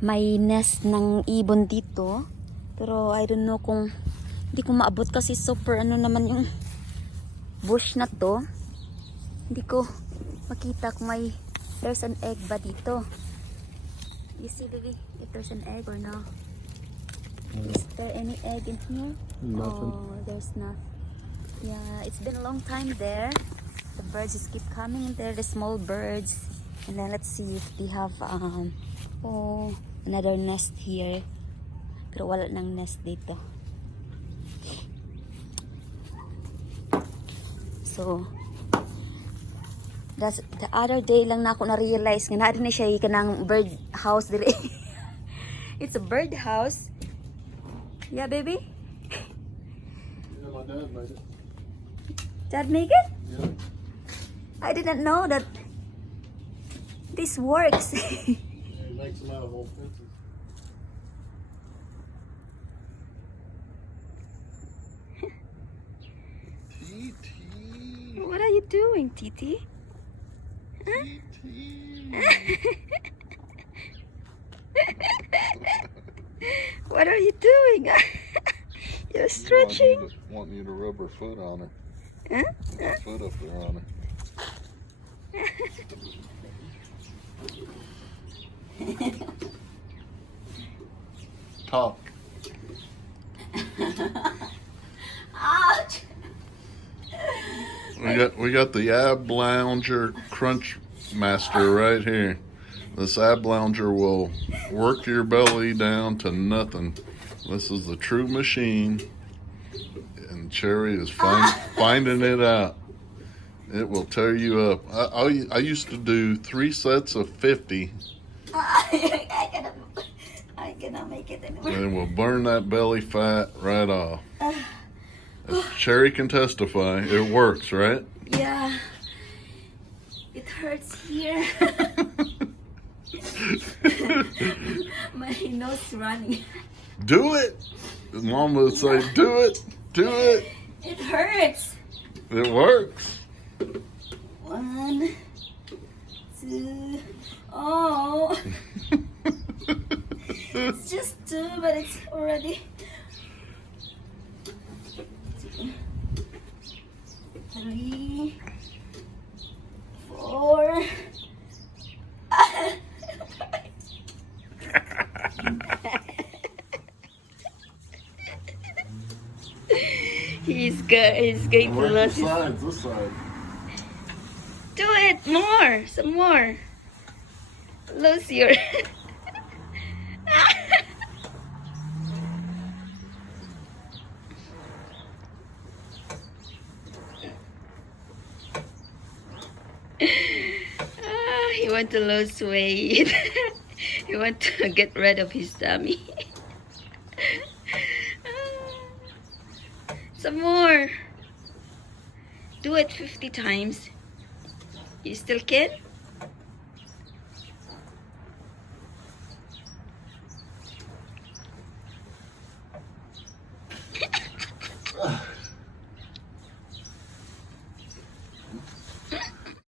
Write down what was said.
may nest ng ibon dito. Pero I don't know kung hindi ko maabot kasi super ano naman yung bush na to. Hindi ko makita kung there's an egg ba dito. You see, baby, if there's an egg or no? Is there any egg in here? Nothing. Oh, there's not. Yeah, it's been a long time there. The birds just keep coming in there, the small birds. And then let's see if they have another nest here. Pero wala nang nest dito. So that's the other day lang na ako na-realize nga na siya kanang bird house dire. It's a bird house. Yeah, baby? Yeah, my dad made it. Dad make it? Yeah. I didn't know that this works. He makes them out of old fences. Titi. What are you doing, Titi? Huh? Titi. What are you doing? You're stretching. Want you to rub her foot on her. Huh? Put her foot up there on her. Talk. Ouch! We got the ab lounger crunch master right here. This ab lounger will work your belly down to nothing. This is the true machine, and Cherry is finding it out. It will tear you up. I used to do 3 sets of 50. I cannot make it anymore. And we'll burn that belly fat right off. As Cherry can testify, it works, right? Yeah. It hurts here. My nose is running. Do it! Mom would say, do it! Do it! It hurts. It works. 1, 2. Oh. It's just 2, but it's already 3, 4. He's going to lose his... Sides, this side. Do it more, some more. Lose your... He want to lose weight. He want to get rid of his tummy. Some more. Do it 50 times. You still can?